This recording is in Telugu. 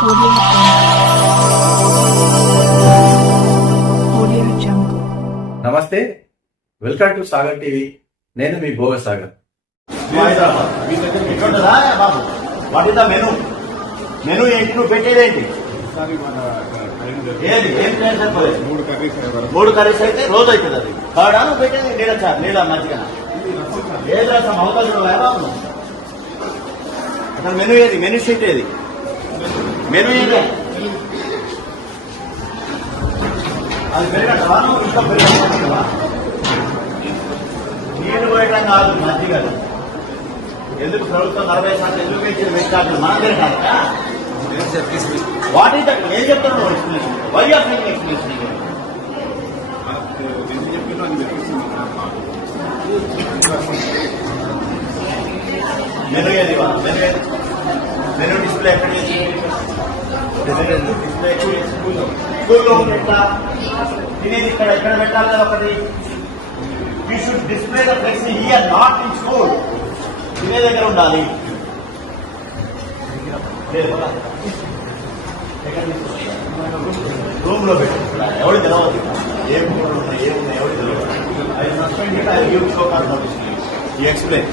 Audio Audio Jungle. నమస్తే వెల్కమ్ టు సాగర్ టీవీ. నేను మీ Bhoga Sagar. What is the menu. Menu ఏంటి నువ్వు పెట్టేదేంటి ఏది? ఏం ప్లేస్ సరిపోలేదు మూడు కర్రీస్ మూడు కర్రీస్ అయితే రోజు అవుతుంది అది కాడా నువ్వు పెట్టేది? నీళ్ళ చారు నీళ్ళ మజ్జిగ. ఏది రసం అవకాశం అసలు మెను ఏది? మెను షీట్ ఏది? మెను ఏది అది పెరగటవా నువ్వు ఇంకా పెరగటవా నీళ్ళు పోయటం కాదు మజ్జిగ అది. ఎందుకు ప్రభుత్వం నలభై శాతం ఎందుకు పెంచింది పెట్టాలి మనం తిరగాలి వాట్ ఈస్ దట్ ఏం చెప్తున్నావు explanation why are feeling explanation menu ఏది వా? మెను డిస్ప్లే ఎక్కడ చేసి డిస్ప్లే స్కూల్లో పెట్టా తినేది ఇక్కడ ఎక్కడ పెట్టాలి కదా ఒకటి you should display the flex here not in school తినే దగ్గర ఉండాలి రూమ్లో పెట్టు ఎవరు తెలవదు ఏం కూరలు ఉన్నాయి ఏమున్నాయి ఎవరు తెలవదు I suspend I give show explain